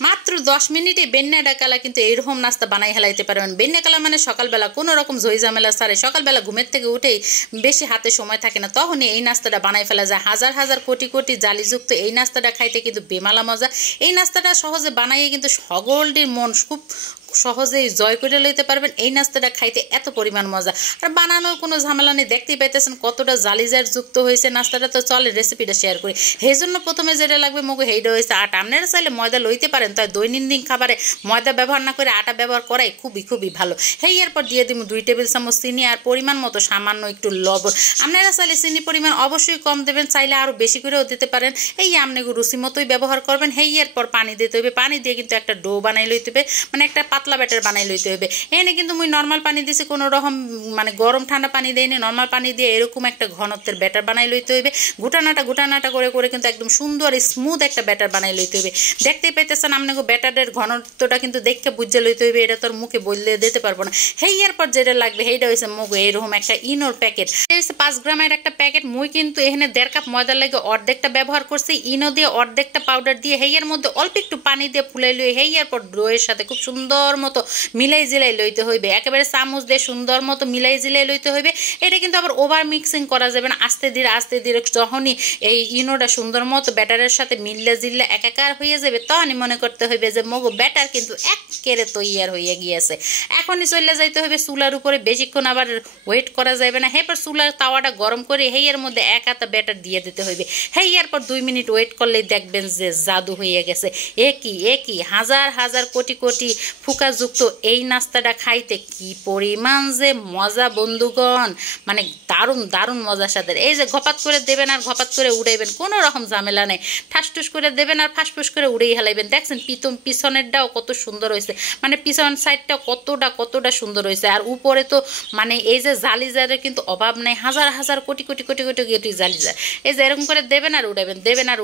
মাত্র 10 মিনিটে বেন্না ডাকালা কিন্তু এইরকম নাস্তা বানাই হেলাইতে পারবেন। বেন্না কালা মানে সকালবেলা কোনো রকম ঝই ঝামেলা ছাড়াই সকালবেলা ঘুমের থেকে উঠেই বেশি হাতে সময় থাকে না, তখনই এই নাস্তাটা বানাই ফেলা যায়। হাজার হাজার কোটি কোটি জালিযুক্ত এই নাস্তাটা খাইতে কিন্তু বেমালা মজা। এই নাস্তাটা সহজে বানাইয়ে কিন্তু সকলটির মন খুব সহজেই জয় করে লইতে পারবেন। এই নাস্তাটা খাইতে এত পরিমাণ মজা, আর বানানোর কোনো ঝামেলা নেই। দেখতেই পাইতেছেন কতটা জালিজার যুক্ত হয়েছে নাস্তাটা। তো চলে রেসিপিটা শেয়ার করি। সেই জন্য প্রথমে যেটা লাগবে মগু সেইটা হয়েছে আটা। আপনারা চাইলে ময়দা লইতে পারেন, তাই দৈনন্দিন খাবারে ময়দা ব্যবহার না করে আটা ব্যবহার করাই খুবই খুবই ভালো। সেই এরপর দিয়ে দিব 2 টেবিল চামচ চিনি আর পরিমাণ মতো সামান্য একটু লবণ। আপনারা চাইলে চিনি পরিমাণ অবশ্যই কম দেবেন, চাইলে আরও বেশি করেও দিতে পারেন। এই আপনি রুচি মতোই ব্যবহার করবেন। সেই এরপর পানি দিতে হবে। পানি দিয়ে কিন্তু একটা ডো বানাই লইতে হবে, মানে একটা পাতলা ব্যাটার বানাই লইতে হবে। এনে কিন্তু মুই নর্মাল পানি দিছি, কোনো রকম মানে গরম ঠান্ডা পানি দেয়নি। নর্মাল পানি দিয়ে এরকম একটা ঘনত্বের ব্যাটার বানাই লইতে হবে। গুটানাটা করে করে কিন্তু একদম সুন্দর স্মুথ একটা ব্যাটার বানাই লইতে হবে। দেখতেই পাইতেছেন আপনাকে ব্যাটারের ঘনত্বটা কিন্তু দেখে বুঝে লইতে হইবে, এটা তোর মুখে বললে দিতে পারবো না। সেই এরপর যেটা লাগবে সেইটা হয়েছে মগু এরকম একটা ইনোর প্যাকেট। এটা হচ্ছে 5 গ্রামের একটা প্যাকেট। মুই কিন্তু এখানে 1.5 কাপ ময়দার লাগে অর্ধেকটা ব্যবহার করছি। ইনো দিয়ে অর্ধেকটা পাউডার দিয়ে হেইয়ের মধ্যে অল্প একটু পানি দিয়ে ফুলাই লই। হেইয়ার পর ডোয়ের সাথে খুব সুন্দর মতো মিলাই জিলাই লইতে হইবে। একেবারে চামচ দিয়ে সুন্দর মতো মিলাই জিলাই লইতে হইবে। এটা কিন্তু আবার ওভার মিক্সিং করা যাবে না। আস্তে ধীরে যখনই এই ইনোটা সুন্দর মতো ব্যাটারের সাথে মিললে জিললে একাকার হয়ে যাবে, তখনই মনে করতে হইবে যে মগু ব্যাটার কিন্তু একেবারে তৈয়ার হয়ে গিয়েছে। এখনই চলে যাইতে হবে চুলার উপরে। বেশিক্ষণ আবার ওয়েট করা যাবে না। এরপর চুলার তাওয়াটা গরম করে হেইয়ের মধ্যে 1 হাতা ব্যাটার দিয়ে দিতে হইবে। হেইয়ার পর 2 মিনিট ওয়েট করলেই দেখবেন যে জাদু হয়ে গেছে। একই হাজার হাজার কোটি কোটি ফুকাযুক্ত এই নাস্তাটা খাইতে কি পরিমাণ যে মজা বন্ধুগণ, মানে দারুণ দারুণ মজার সাথে। এই যে ঘপাত করে দেবেন আর ঘপাত করে উড়াইবেন, কোনো রকম ঝামেলা নেই। ঠাসঠুস করে দেবেন আর ফাঁসফুস করে উড়েই হেলাইবেন। দেখছেন পিছনেরটাও কত সুন্দর হয়েছে, মানে পিছন সাইডটা কতটা সুন্দর হয়েছে। আর উপরে তো মানে এই যে জালিজারের কিন্তু অভাব নাই, হাজার হাজার কোটি কোটি কোটি কোটি কোটি জালিজার। এই যে এরকম করে দেবেন আর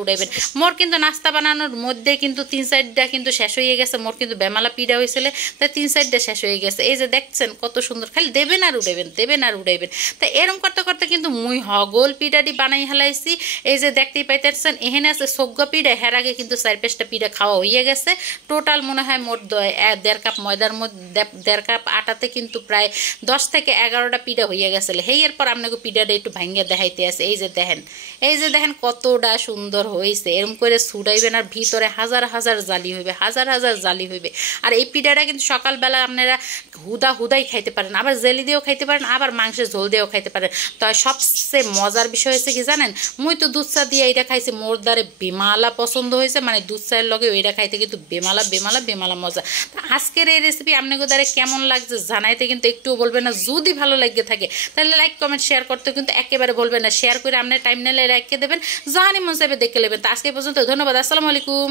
উড়াইবেন। মোর কিন্তু নাস্তা বানানোর মধ্যে কিন্তু 3 সাইডটা কিন্তু শেষ হয়ে গেছে। মোর কিন্তু বেমালা পিঠা হয়েছিল, তাই 3 সাইডটা শেষ হয়ে গেছে। এই যে দেখছেন কত সুন্দর, খালি দেবেন আর উড়াইবেন। তাই এরকম করতে করতে কিন্তু মুই হগল পিঠাটি বানাই হেলাইছি। এই যে দেখতেই পাইতেছেন এখানে আছে সগ্গা পিঠা। হের আগে কিন্তু 4-5টা পিঠা খাওয়া হয়ে গেছে। টোটাল মনে হয় মোট 1.5 কাপ ময়দার মধ্যে 1.5 কাপ আটাতে কিন্তু প্রায় 10 থেকে 11টা পিঠা হয়ে গেছিল। সেই এরপর আপনাকে পিঠাটা একটু ভাঙ্গিয়ে দেখাইতে আছে। এই যে দেখেন কতটা সুন্দর হয়েছে। এরকম করে ছুটাইবেন আর ভিতরে হাজার হাজার জালি হইবে। আর এই পিঠাটা কিন্তু সকালবেলা আপনারা হুদাই খাইতে পারেন, আবার জেলি দিয়েও খাইতে পারেন, আবার মাংসের ঝোল দিয়েও খাইতে পারেন। তো সবচেয়ে মজার বিষয় হয়েছে কি জানেন, মুই তো দুধ চা দিয়ে এইটা খাইছি, মোর দ্বারে বেমালা পছন্দ হয়েছে। মানে দুধ চায়ের লগে ওইটা খাইতে কিন্তু বেমালা মজা। তো আজকের এই রেসিপি আপনাকে দ্বারা কেমন লাগছে জানাইতে কিন্তু একটুও বলবেন না। যদি ভালো লাগে থাকে তাহলে লাইক কমেন্ট শেয়ার করতে কিন্তু একেবারে বলবেন না। শেয়ার করে আপনার টাইম নিলে রেখে দেবেন, জানি মন চাইবে দেখে নেবেন। তো আজকে পর্যন্ত ধন্যবাদ। আসসালামু আলাইকুম।